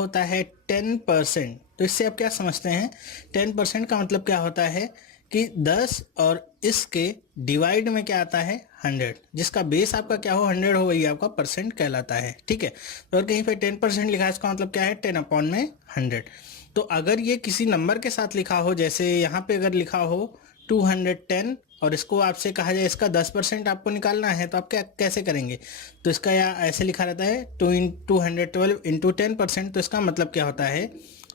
होता है 10%। तो इससे आप क्या समझते हैं, 10% का मतलब क्या होता है कि 10 और इसके डिवाइड में क्या आता है 100, जिसका बेस आपका क्या हो 100 हो, वही आपका परसेंट कहलाता है। ठीक है, तो अगर कहीं पे 10% लिखा है इसका मतलब क्या है 10 अपॉन में 100। तो अगर ये किसी नंबर के साथ लिखा हो, जैसे यहाँ पे अगर लिखा हो 210 और इसको आपसे कहा जाए इसका 10% आपको निकालना है, तो आप क्या कैसे करेंगे, तो इसका या ऐसे लिखा रहता है 212 इंटू 10%। तो इसका मतलब क्या होता है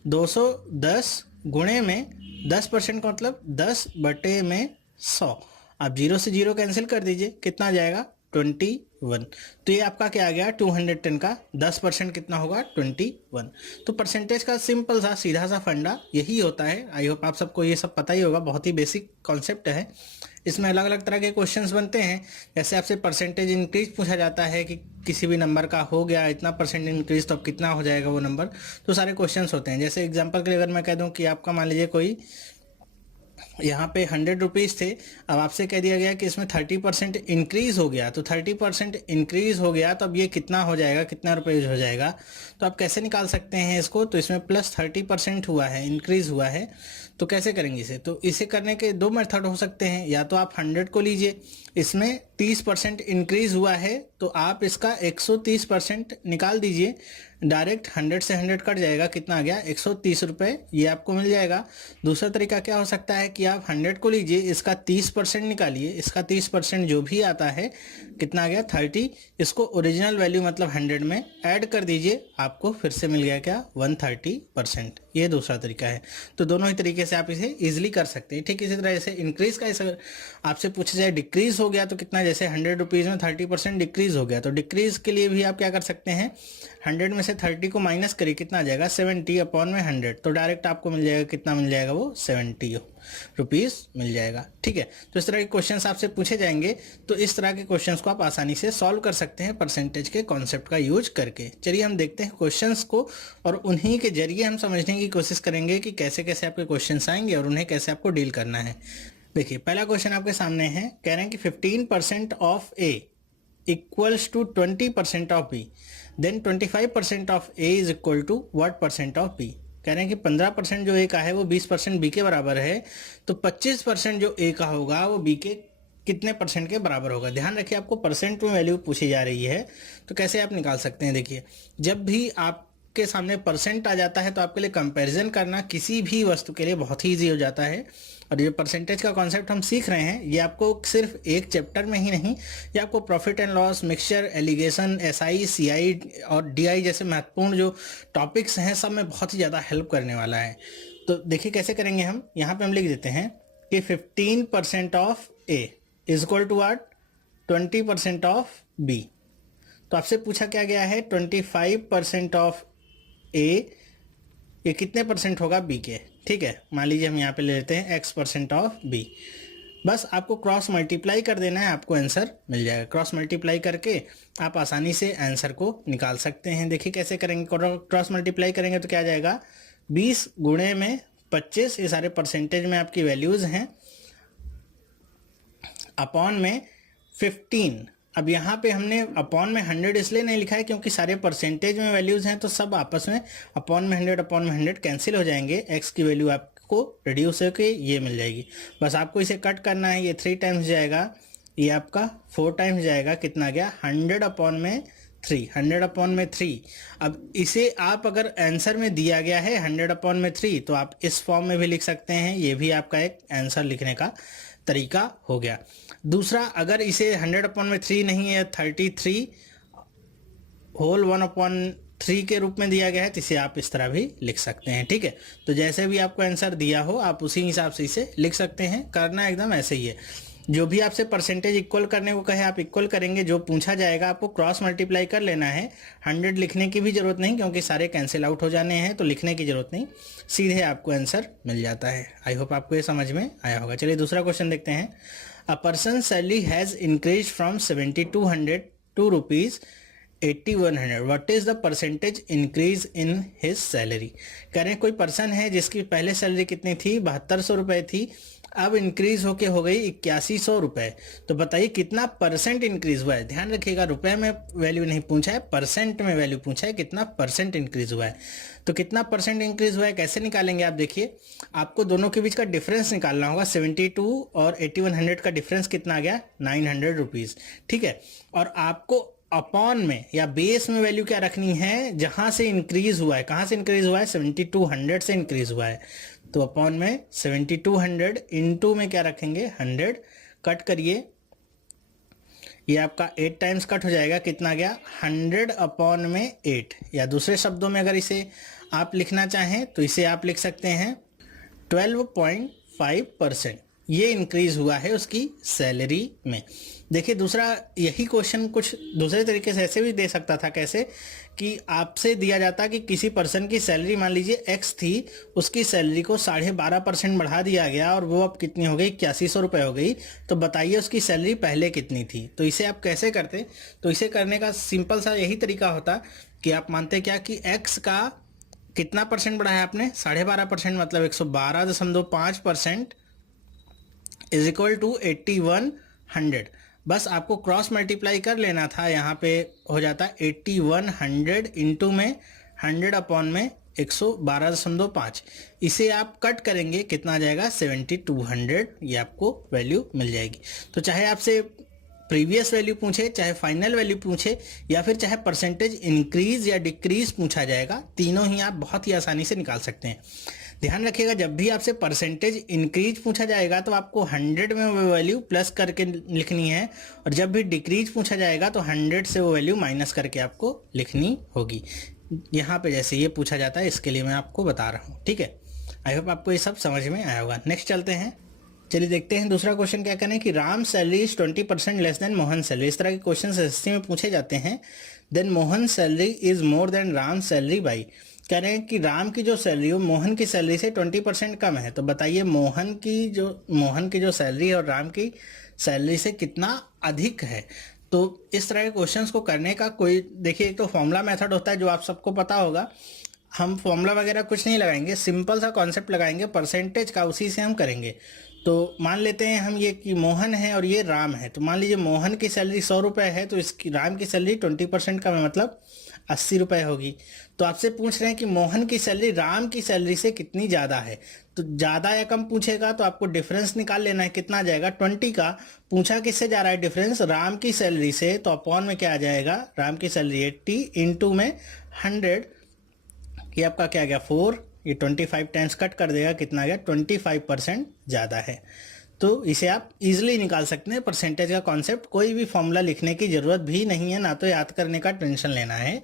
210 गुणे में 10% का मतलब 10 बटे में 100। आप 0 से 0 कैंसिल कर दीजिए, कितना आ जाएगा 21। तो ये आपका क्या आ गया 210 का 10% कितना होगा 21। तो परसेंटेज का सिंपल सा सीधा सा फंडा यही होता है। आई होप आप सबको ये सब पता ही होगा, बहुत ही बेसिक कॉन्सेप्ट है। इसमें अलग अलग तरह के क्वेश्चंस बनते हैं, जैसे आपसे परसेंटेज इंक्रीज पूछा जाता है कि किसी भी नंबर का हो गया इतना परसेंट इंक्रीज तो अब कितना हो जाएगा वो नंबर। तो सारे क्वेश्चंस होते हैं। जैसे एग्जांपल के लिए अगर मैं कह दूं कि आपका मान लीजिए कोई यहाँ पे 100 रुपीज़ थे, अब आपसे कह दिया गया कि इसमें 30% इंक्रीज़ हो गया, तो 30% इंक्रीज़ हो गया तो अब ये कितना हो जाएगा, कितना रुपये हो जाएगा। तो आप कैसे निकाल सकते हैं इसको, तो इसमें प्लस 30% हुआ है, इंक्रीज़ हुआ है, तो कैसे करेंगे इसे। तो इसे करने के दो मेथड हो सकते हैं, या तो आप 100 को लीजिए, इसमें 30% इंक्रीज़ हुआ है तो आप इसका 130% निकाल दीजिए, डायरेक्ट 100 से 100 कट जाएगा, कितना आ गया 130 रुपये, ये आपको मिल जाएगा। दूसरा तरीका क्या हो सकता है कि आप 100 को लीजिए, इसका 30% निकालिए, इसका 30% जो भी आता है कितना आ गया 30, इसको ओरिजिनल वैल्यू मतलब 100 में ऐड कर दीजिए, आपको फिर से मिल गया क्या 130%। ये दूसरा तरीका है। तो दोनों ही तरीके से आप इसे इजीली कर सकते हैं। ठीक इसी तरह जैसे इंक्रीज का अगर आपसे पूछा जाए डिक्रीज हो गया तो कितना, जैसे 100 रुपीज़ में 30% डिक्रीज हो गया, तो डिक्रीज के लिए भी आप क्या कर सकते हैं 100 में से 30 को माइनस करिए, कितना आ जाएगा 70 अपॉन में 100, तो डायरेक्ट आपको मिल जाएगा, कितना मिल जाएगा वो 70 रुपीज़ मिल जाएगा। ठीक है, तो इस तरह के क्वेश्चंस आपसे पूछे जाएंगे, तो इस तरह के क्वेश्चंस को आप आसानी से सॉल्व कर सकते हैं परसेंटेज के कॉन्सेप्ट का यूज करके। चलिए हम देखते हैं क्वेश्चंस को, और उन्हीं के जरिए हम समझने की कोशिश करेंगे कि कैसे कैसे आपके क्वेश्चंस आएंगे और उन्हें कैसे आपको डील करना है। देखिए पहला क्वेश्चन आपके सामने है, कह रहे हैं कि 15% of A equals to 20% of B, then 25% of A is equal to what percent of B. कह रहे हैं कि 15% जो ए का है वो 20% बी के बराबर है, तो 25% जो ए का होगा वो बी के कितने परसेंट के बराबर होगा। ध्यान रखिए आपको परसेंट में वैल्यू पूछी जा रही है, तो कैसे आप निकाल सकते हैं। देखिए जब भी आपके सामने परसेंट आ जाता है तो आपके लिए कंपैरिजन करना किसी भी वस्तु के लिए बहुत ही ईजी हो जाता है। और ये परसेंटेज का कॉन्सेप्ट हम सीख रहे हैं, ये आपको सिर्फ एक चैप्टर में ही नहीं, ये आपको profit and loss, mixture, alligation, SI, CI और डीआई जैसे महत्वपूर्ण जो टॉपिक्स हैं सब में बहुत ही ज़्यादा हेल्प करने वाला है। तो देखिए कैसे करेंगे हम, यहाँ पे हम लिख देते हैं कि 15% of A is equal to what 20% of B. तो आपसे पूछा क्या गया है 25% ऑफ ए, ये कितने परसेंट होगा बी के। ठीक है, मान लीजिए हम यहाँ पे ले लेते हैं x% ऑफ बी। बस आपको क्रॉस मल्टीप्लाई कर देना है, आपको आंसर मिल जाएगा। क्रॉस मल्टीप्लाई करके आप आसानी से आंसर को निकाल सकते हैं। देखिए कैसे करेंगे, क्रॉस मल्टीप्लाई करेंगे तो क्या आ जाएगा 20 गुणे में 25, ये सारे परसेंटेज में आपकी वैल्यूज़ हैं, अपॉन में 15। अब यहाँ पे हमने अपॉन में 100 इसलिए नहीं लिखा है क्योंकि सारे परसेंटेज में वैल्यूज़ हैं, तो सब आपस में अपॉन में 100 कैंसिल हो जाएंगे, एक्स की वैल्यू आपको रिड्यूस होकर ये मिल जाएगी। बस आपको इसे कट करना है, ये 3 टाइम्स जाएगा, ये आपका 4 टाइम्स जाएगा, कितना गया 100 अपॉन में 3, 100 अपॉन में 3। अब इसे आप अगर आंसर में दिया गया है 100 अपॉन में 3, तो आप इस फॉर्म में भी लिख सकते हैं, ये भी आपका एक आंसर लिखने का तरीका हो गया। दूसरा, अगर इसे 100 अपॉन में 3 नहीं है 33 होल 1/3 के रूप में दिया गया है, तो इसे आप इस तरह भी लिख सकते हैं। ठीक है, तो जैसे भी आपको आंसर दिया हो आप उसी हिसाब से इसे लिख सकते हैं, करना एकदम ऐसे ही है। जो भी आपसे परसेंटेज इक्वल करने को कहे आप इक्वल करेंगे, जो पूछा जाएगा आपको क्रॉस मल्टीप्लाई कर लेना है। 100 लिखने की भी जरूरत नहीं क्योंकि सारे कैंसिल आउट हो जाने हैं, तो लिखने की जरूरत नहीं, सीधे आपको आंसर मिल जाता है। आई होप आपको ये समझ में आया होगा। चलिए दूसरा क्वेश्चन देखते हैं। A person salary has increase from 7200 to rupees 8100, what is the percentage increase in his salary. कह रहे हैं कोई पर्सन है जिसकी पहले सैलरी कितनी थी 7200 रुपये थी, अब इंक्रीज होके हो गई 8100 रुपये। तो बताइए कितना परसेंट इंक्रीज हुआ है। ध्यान रखिएगा, रुपए में वैल्यू नहीं पूछा है, परसेंट में वैल्यू पूछा है, कितना परसेंट इंक्रीज हुआ है। तो कितना परसेंट इंक्रीज हुआ है कैसे निकालेंगे आप देखिए, आपको दोनों के बीच का डिफरेंस निकालना होगा। 72 और 8100 का डिफरेंस कितना आ गया, 900 रुपीज़। ठीक है, और आपको अपॉन में या बेस में वैल्यू क्या रखनी है, जहां से इंक्रीज हुआ है। कहां से इंक्रीज हुआ है, 7200 से इंक्रीज हुआ है। तो अपॉन में 7200 इंटू में क्या रखेंगे, 100। कट करिए, ये आपका 8 टाइम्स कट हो जाएगा, कितना गया, 100 अपॉन में 8। या दूसरे शब्दों में अगर इसे आप लिखना चाहें तो इसे आप लिख सकते हैं 12.5% ये इंक्रीज हुआ है उसकी सैलरी में। देखिए दूसरा यही क्वेश्चन कुछ दूसरे तरीके से ऐसे भी दे सकता था, कैसे कि आपसे दिया जाता कि किसी पर्सन की सैलरी मान लीजिए x थी, उसकी सैलरी को 12.5% बढ़ा दिया गया और वो अब कितनी हो गई, 8100 रुपये हो गई। तो बताइए उसकी सैलरी पहले कितनी थी। तो इसे आप कैसे करते, तो इसे करने का सिंपल सा यही तरीका होता कि आप मानते क्या कि x का कितना परसेंट बढ़ाया आपने, 12.5%, मतलब 112.5% इज इक्वल टू 8100। बस आपको क्रॉस मल्टीप्लाई कर लेना था, यहाँ पे हो जाता 8100 इंटू में 100 अपॉन में 112.5। इसे आप कट करेंगे, कितना आ जाएगा, 7200। ये आपको वैल्यू मिल जाएगी। तो चाहे आपसे प्रीवियस वैल्यू पूछे, चाहे फाइनल वैल्यू पूछे, या फिर चाहे परसेंटेज इंक्रीज या डिक्रीज पूछा जाएगा, तीनों ही आप बहुत ही आसानी से निकाल सकते हैं। ध्यान रखिएगा, जब भी आपसे परसेंटेज इंक्रीज पूछा जाएगा तो आपको 100 में वो वैल्यू प्लस करके लिखनी है, और जब भी डिक्रीज पूछा जाएगा तो 100 से वो वैल्यू माइनस करके आपको लिखनी होगी। यहाँ पे जैसे ये पूछा जाता है, इसके लिए मैं आपको बता रहा हूँ। ठीक है, आई होप आपको ये सब समझ में आया होगा। नेक्स्ट चलते हैं, चलिए देखते हैं दूसरा क्वेश्चन क्या करें कि Ram salary is 20% less than Mohan salary. इस तरह के क्वेश्चन एसएससी में पूछे जाते हैं। Then Mohan salary is more than Ram salary by, कह रहे हैं कि राम की जो सैलरी हो मोहन की सैलरी से 20% कम है। तो बताइए मोहन की जो सैलरी है और राम की सैलरी से कितना अधिक है। तो इस तरह के क्वेश्चंस को करने का कोई, देखिए एक तो फॉर्मूला मेथड होता है जो आप सबको पता होगा। हम फॉर्मूला वगैरह कुछ नहीं लगाएंगे, सिंपल सा कॉन्सेप्ट लगाएंगे परसेंटेज का, उसी से हम करेंगे। तो मान लेते हैं हम ये कि मोहन है और ये राम है। तो मान लीजिए मोहन की सैलरी 100 रुपये है, तो इसकी राम की सैलरी 20% कम है, मतलब 80 रुपये होगी। तो आपसे पूछ रहे हैं कि मोहन की सैलरी राम की सैलरी से कितनी ज़्यादा है। तो ज़्यादा या कम पूछेगा तो आपको डिफरेंस निकाल लेना है, कितना आ जाएगा, 20 का। पूछा किससे जा रहा है डिफरेंस, राम की सैलरी से, तो अपॉन में क्या आ जाएगा, राम की सैलरी 80 इंटू में 100, ये आपका क्या आ गया 4, ये 25 टाइम्स कट कर देगा, कितना आ गया 25% ज़्यादा है। तो इसे आप इजीली निकाल सकते हैं। परसेंटेज का कॉन्सेप्ट, कोई भी फॉर्मूला लिखने की ज़रूरत भी नहीं है, ना तो याद करने का टेंशन लेना है,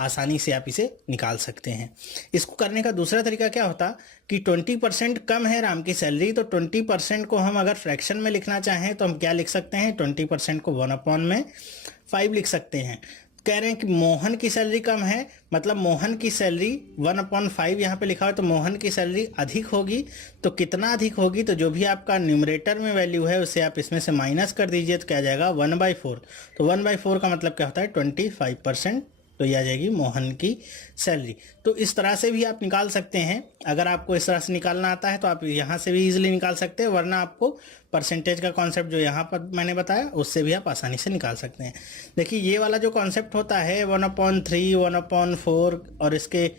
आसानी से आप इसे निकाल सकते हैं। इसको करने का दूसरा तरीका क्या होता कि 20% कम है राम की सैलरी, तो 20% को हम अगर फ्रैक्शन में लिखना चाहें तो हम क्या लिख सकते हैं, 20% को 1/5 लिख सकते हैं। कह रहे हैं कि मोहन की सैलरी कम है, मतलब मोहन की सैलरी 1/5 यहाँ पे लिखा हुआ है, तो मोहन की सैलरी अधिक होगी। तो कितना अधिक होगी, तो जो भी आपका न्यूमरेटर में वैल्यू है उसे आप इसमें से माइनस कर दीजिए, तो क्या आ जाएगा 1/4। तो 1/4 का मतलब क्या होता है 25%। तो ये आ जाएगी मोहन की सैलरी। तो इस तरह से भी आप निकाल सकते हैं। अगर आपको इस तरह से निकालना आता है तो आप यहाँ से भी इजीली निकाल सकते हैं, वरना आपको परसेंटेज का कॉन्सेप्ट जो यहाँ पर मैंने बताया उससे भी आप आसानी से निकाल सकते हैं। देखिए ये वाला जो कॉन्सेप्ट होता है 1/3, 1/4 और इसके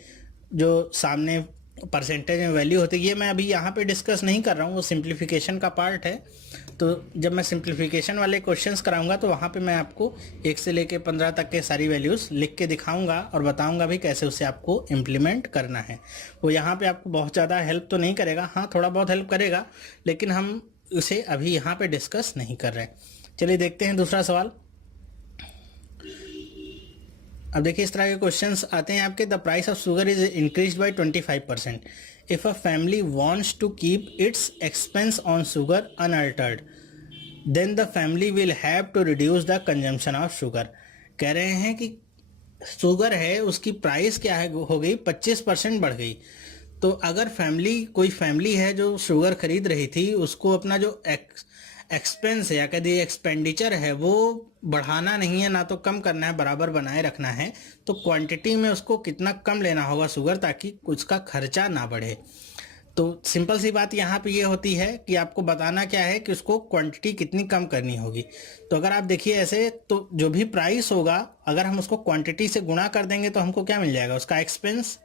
जो सामने परसेंटेज में वैल्यू होती है, ये मैं अभी यहाँ पे डिस्कस नहीं कर रहा हूँ, वो सिंप्लीफिकेशन का पार्ट है। तो जब मैं सिंप्लीफिकेशन वाले क्वेश्चंस कराऊंगा तो वहाँ पे मैं आपको 1 से लेके 15 तक के सारी वैल्यूज़ लिख के दिखाऊंगा और बताऊंगा भी कैसे उसे आपको इम्प्लीमेंट करना है। वो यहाँ पे आपको बहुत ज़्यादा हेल्प तो नहीं करेगा, हाँ थोड़ा बहुत हेल्प करेगा, लेकिन हम उसे अभी यहाँ पे डिस्कस नहीं कर रहे। चलिए देखते हैं दूसरा सवाल। अब देखिए इस तरह के क्वेश्चंस आते हैं आपके। The price of sugar is increase by 25%। If a family wants to keep its expense on sugar unaltered, then the family will have to reduce the consumption of sugar. कह रहे हैं कि शुगर है उसकी price क्या है, हो गई 25% बढ़ गई। तो अगर कोई फैमिली है जो शुगर खरीद रही थी, उसको अपना जो एक्सपेंस है या कह दिए एक्सपेंडिचर है वो बढ़ाना नहीं है, ना तो कम करना है, बराबर बनाए रखना है। तो क्वांटिटी में उसको कितना कम लेना होगा शुगर, ताकि उसका खर्चा ना बढ़े। तो सिंपल सी बात यहाँ पे ये होती है कि आपको बताना क्या है कि उसको क्वांटिटी कितनी कम करनी होगी। तो अगर आप देखिए ऐसे, तो जो भी प्राइस होगा अगर हम उसको क्वांटिटी से गुणा कर देंगे तो हमको क्या मिल जाएगा, उसका एक्सपेंस,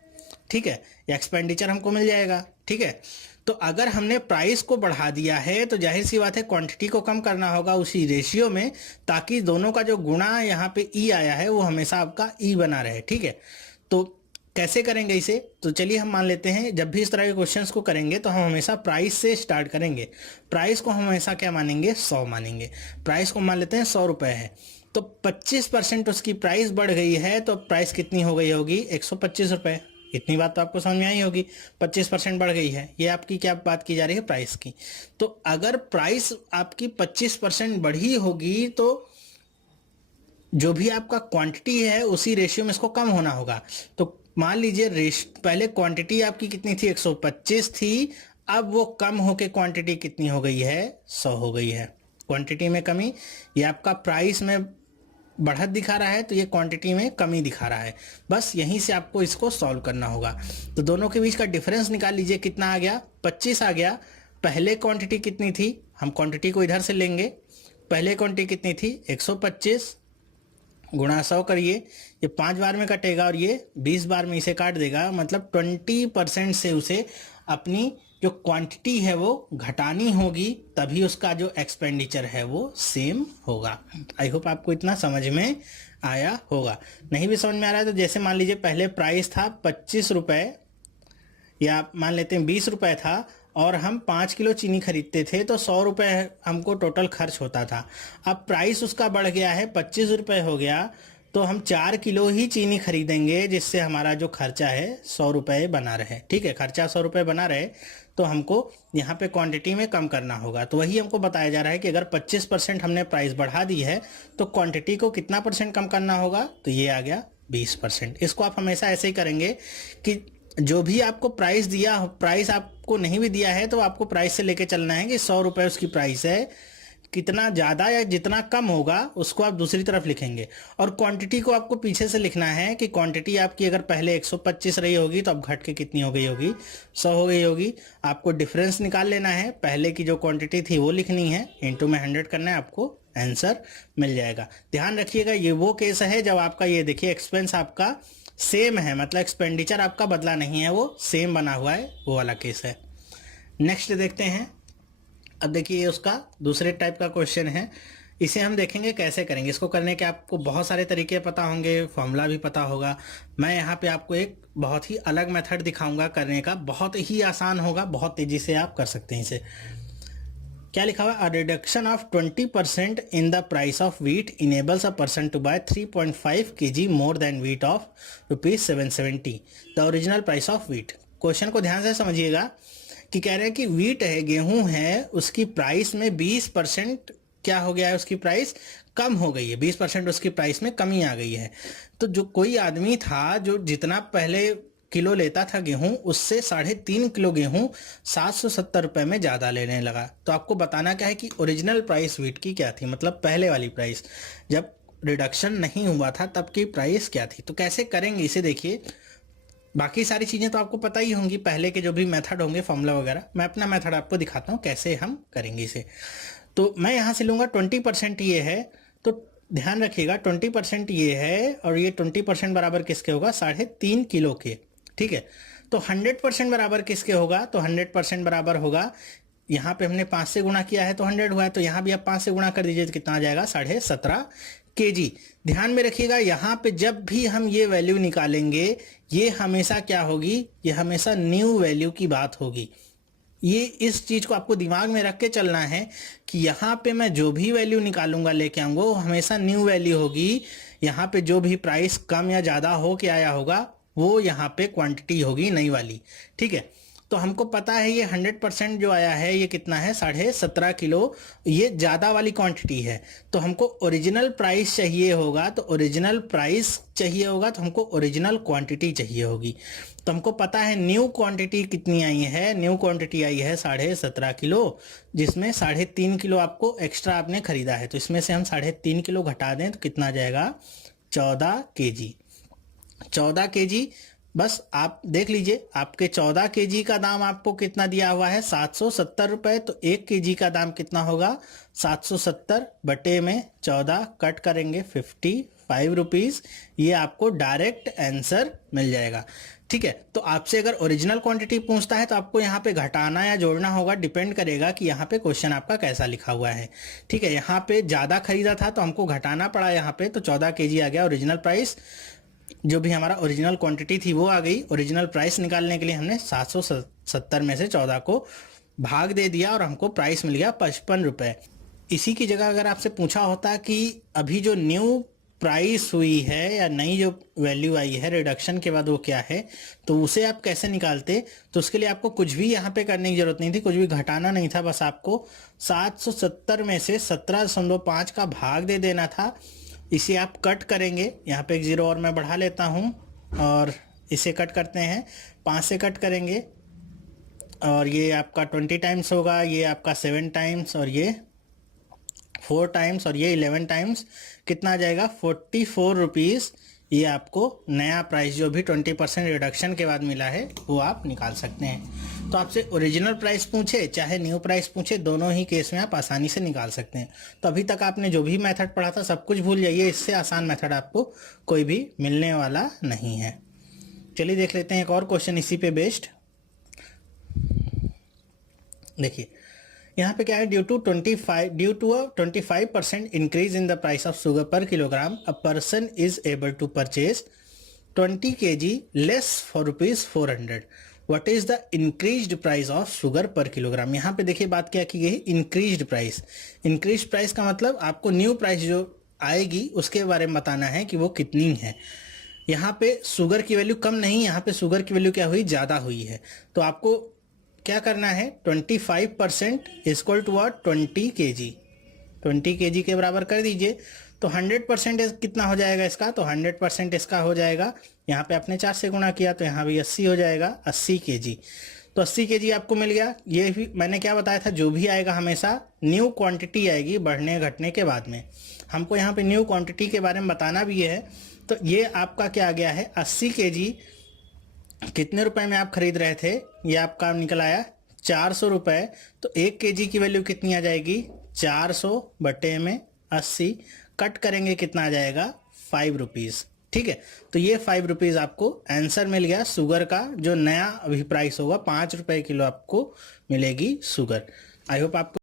ठीक है, या एक्सपेंडिचर हमको मिल जाएगा, ठीक है। तो अगर हमने प्राइस को बढ़ा दिया है तो जाहिर सी बात है क्वांटिटी को कम करना होगा उसी रेशियो में, ताकि दोनों का जो गुणा यहाँ पे ई आया है वो हमेशा आपका ई बना रहे, ठीक है। तो कैसे करेंगे इसे, तो चलिए हम मान लेते हैं जब भी इस तरह के क्वेश्चंस को करेंगे तो हम हमेशा प्राइस से स्टार्ट करेंगे। प्राइस को हम हमेशा क्या मानेंगे, 100 मानेंगे। प्राइस को मान लेते हैं 100 रुपये है, तो 25% उसकी प्राइस बढ़ गई है, तो प्राइस कितनी हो गई होगी, 125 रुपये। इतनी बात तो आपको समझ में आई होगी, 25% बढ़ गई है। ये आपकी क्या बात की जा रही है, प्राइस की। तो अगर प्राइस आपकी 25% बढ़ी होगी तो जो भी आपका क्वांटिटी है उसी रेशियो में इसको कम होना होगा। तो मान लीजिए पहले क्वांटिटी आपकी कितनी थी, 125 थी, अब वो कम होके क्वांटिटी कितनी हो गई है, 100 हो गई है। क्वांटिटी में कमी, ये आपका प्राइस में बढ़त दिखा रहा है, तो ये क्वांटिटी में कमी दिखा रहा है। बस यहीं से आपको इसको सॉल्व करना होगा। तो दोनों के बीच का डिफरेंस निकाल लीजिए, कितना आ गया, 25 आ गया। पहले क्वांटिटी कितनी थी, हम क्वांटिटी को इधर से लेंगे, पहले क्वांटिटी कितनी थी, 125 गुणा 100 करिए, ये 5 बार में कटेगा और ये 20 बार में इसे काट देगा, मतलब 20% से उसे अपनी जो क्वांटिटी है वो घटानी होगी, तभी उसका जो एक्सपेंडिचर है वो सेम होगा। आई होप आपको इतना समझ में आया होगा। नहीं भी समझ में आ रहा है तो जैसे मान लीजिए पहले प्राइस था 25 रुपये, या मान लेते हैं 20 रुपये था, और हम 5 किलो चीनी खरीदते थे तो 100 रुपये हमको टोटल खर्च होता था। अब प्राइस उसका बढ़ गया है, 25 रुपये हो गया, तो हम 4 किलो ही चीनी खरीदेंगे, जिससे हमारा जो खर्चा है 100 रुपये बना रहे, ठीक है। खर्चा 100 रुपये बना रहे तो हमको यहाँ पे क्वांटिटी में कम करना होगा। तो वही हमको बताया जा रहा है कि अगर 25% हमने प्राइस बढ़ा दी है तो क्वांटिटी को कितना परसेंट कम करना होगा, तो ये आ गया 20%। इसको आप हमेशा ऐसे ही करेंगे कि जो भी आपको प्राइस दिया, प्राइस आपको नहीं भी दिया है तो आपको प्राइस से लेके चलना है कि 100 रुपये उसकी प्राइस है, कितना ज़्यादा या जितना कम होगा उसको आप दूसरी तरफ लिखेंगे। और क्वांटिटी को आपको पीछे से लिखना है कि क्वांटिटी आपकी अगर पहले 125 रही होगी तो अब घट के कितनी हो गई होगी, 100 हो गई होगी। आपको डिफरेंस निकाल लेना है, पहले की जो क्वांटिटी थी वो लिखनी है, इनटू में 100 करना है, आपको आंसर मिल जाएगा। ध्यान रखिएगा ये वो केस है जब आपका ये देखिए एक्सपेंस आपका सेम है, मतलब एक्सपेंडिचर आपका बदला नहीं है, वो सेम बना हुआ है, वो वाला केस है। नेक्स्ट देखते हैं। अब देखिए उसका दूसरे टाइप का क्वेश्चन है, इसे हम देखेंगे कैसे करेंगे। इसको करने के आपको बहुत सारे तरीके पता होंगे, फॉर्मूला भी पता होगा। मैं यहाँ पे आपको एक बहुत ही अलग मेथड दिखाऊंगा करने का, बहुत ही आसान होगा, बहुत तेज़ी से आप कर सकते हैं इसे। क्या लिखा हुआ, a reduction of 20% in the price of wheat enables a person to buy 3.5 kg more than wheat of ₹770 the original price of wheat. Question को ध्यान से समझिएगा कि कह रहे हैं कि वीट है, गेहूं है, उसकी प्राइस में 20% क्या हो गया है, उसकी प्राइस कम हो गई है, 20% उसकी प्राइस में कमी आ गई है। तो जो कोई आदमी था जो जितना पहले किलो लेता था गेहूं, उससे 3.5 किलो गेहूं 770 रुपये में ज़्यादा लेने लगा। तो आपको बताना क्या है कि ओरिजिनल प्राइस वीट की क्या थी, मतलब पहले वाली प्राइस, जब रिडक्शन नहीं हुआ था तब की प्राइस क्या थी। तो कैसे करेंगे इसे देखिए। बाकी सारी चीज़ें तो आपको पता ही होंगी, पहले के जो भी मेथड होंगे, फॉर्मूला वगैरह। मैं अपना मेथड आपको दिखाता हूँ कैसे हम करेंगे इसे। तो मैं यहाँ से लूँगा 20% ये है, तो ध्यान रखिएगा 20% ये है, और ये 20% बराबर किसके होगा, 3.5 किलो के, ठीक है। तो 100% बराबर किसके होगा, तो 100% बराबर होगा, यहाँ पे हमने 5 से गुणा किया है तो 100 हुआ है, तो यहाँ भी आप 5 से गुणा कर दीजिए तो कितना आ जाएगा, 17.5 kg। ध्यान में रखिएगा यहाँ पे जब भी हम ये वैल्यू निकालेंगे, ये हमेशा क्या होगी, ये हमेशा न्यू वैल्यू की बात होगी। ये इस चीज़ को आपको दिमाग में रख के चलना है कि यहाँ पे मैं जो भी वैल्यू निकालूंगा, लेके आऊँगा, वो हमेशा न्यू वैल्यू होगी। यहाँ पे जो भी प्राइस कम या ज़्यादा हो के आया होगा वो यहाँ पे क्वांटिटी होगी नई वाली, ठीक है। तो हमको पता है ये 100% जो आया है ये कितना है, 17.5 किलो, ये ज़्यादा वाली क्वांटिटी है। तो हमको ओरिजिनल प्राइस चाहिए होगा, तो ओरिजिनल प्राइस चाहिए होगा तो हमको ओरिजिनल क्वांटिटी चाहिए होगी। तो हमको पता है न्यू क्वांटिटी कितनी आई है, न्यू क्वांटिटी आई है 17.5 किलो, जिसमें 3.5 किलो आपको एक्स्ट्रा आपने खरीदा है। तो इसमें से हम 3.5 किलो घटा दें तो कितना आ जाएगा, 14 kg। 14 kg बस आप देख लीजिए, आपके 14 केजी का दाम आपको कितना दिया हुआ है 770 रुपए, तो 1 केजी का दाम कितना होगा 770 बटे में 14 कट करेंगे 55 रुपीज़। ये आपको डायरेक्ट आंसर मिल जाएगा। ठीक है, तो आपसे अगर ओरिजिनल क्वांटिटी पूछता है तो आपको यहाँ पे घटाना या जोड़ना होगा, डिपेंड करेगा कि यहाँ पे क्वेश्चन आपका कैसा लिखा हुआ है। ठीक है, यहाँ पे ज़्यादा खरीदा था तो हमको घटाना पड़ा यहाँ पे, तो 14 केजी आ गया ओरिजिनल प्राइस। जो भी हमारा ओरिजिनल क्वांटिटी थी वो आ गई। ओरिजिनल प्राइस निकालने के लिए हमने 770 में से 14 को भाग दे दिया और हमको प्राइस मिल गया 55 रुपये। इसी की जगह अगर आपसे पूछा होता कि अभी जो न्यू प्राइस हुई है या नई जो वैल्यू आई है रिडक्शन के बाद वो क्या है, तो उसे आप कैसे निकालते, तो उसके लिए आपको कुछ भी यहाँ पे करने की जरूरत नहीं थी, कुछ भी घटाना नहीं था, बस आपको 770 में से 17.5 का भाग दे देना था। इसे आप कट करेंगे, यहाँ पे एक जीरो और मैं बढ़ा लेता हूँ और इसे कट करते हैं, 5 से कट करेंगे और ये आपका 20 टाइम्स होगा, ये आपका 7 टाइम्स और ये 4 टाइम्स और ये 11 टाइम्स, कितना आ जाएगा 44 रुपीज़। ये आपको नया प्राइस जो भी 20% रिडक्शन के बाद मिला है वो आप निकाल सकते हैं। तो आपसे ओरिजिनल प्राइस पूछे चाहे न्यू प्राइस पूछे, दोनों ही केस में आप आसानी से निकाल सकते हैं। तो अभी तक आपने जो भी मेथड पढ़ा था सब कुछ भूल जाइए, इससे आसान मेथड आपको कोई भी मिलने वाला नहीं है। चलिए देख लेते हैं एक और क्वेश्चन इसी पे बेस्ड। देखिए यहाँ पे क्या है, due to a 25% increase in the price of sugar per kilogram a person is able to purchase 20 kg less for ₹400। What is the increased price of sugar per kilogram. यहाँ पे देखिए बात क्या की गई, इंक्रीज्ड प्राइस। इंक्रीज्ड प्राइस का मतलब आपको न्यू प्राइस जो आएगी उसके बारे में बताना है कि वो कितनी है। यहाँ पे शुगर की वैल्यू कम नहीं, यहाँ पे शुगर की वैल्यू क्या हुई, ज़्यादा हुई है। तो आपको क्या करना है, 25% इक्वल टू 20 kg, 20 kg के बराबर कर दीजिए। तो 100% कितना हो जाएगा इसका, तो 100% इसका हो जाएगा, यहाँ पे आपने 4 से गुणा किया तो यहाँ भी 80 हो जाएगा, 80 kg। तो 80 kg आपको मिल गया। ये भी मैंने क्या बताया था, जो भी आएगा हमेशा न्यू क्वांटिटी आएगी बढ़ने घटने के बाद में। हमको यहाँ पे न्यू क्वांटिटी के बारे में बताना भी है। तो ये आपका क्या आ गया है, 80 kg कितने रुपए में आप खरीद रहे थे, ये आपका निकल आया 400 रुपये। तो 1 kg की वैल्यू कितनी आ जाएगी, 400 बटे में 80, कट करेंगे कितना आ जाएगा 5 रुपीज़। ठीक है, तो ये 5 रुपीज़ आपको आंसर मिल गया शुगर का। जो नया अभी प्राइस होगा 5 रुपये किलो आपको मिलेगी शुगर। आई होप आपको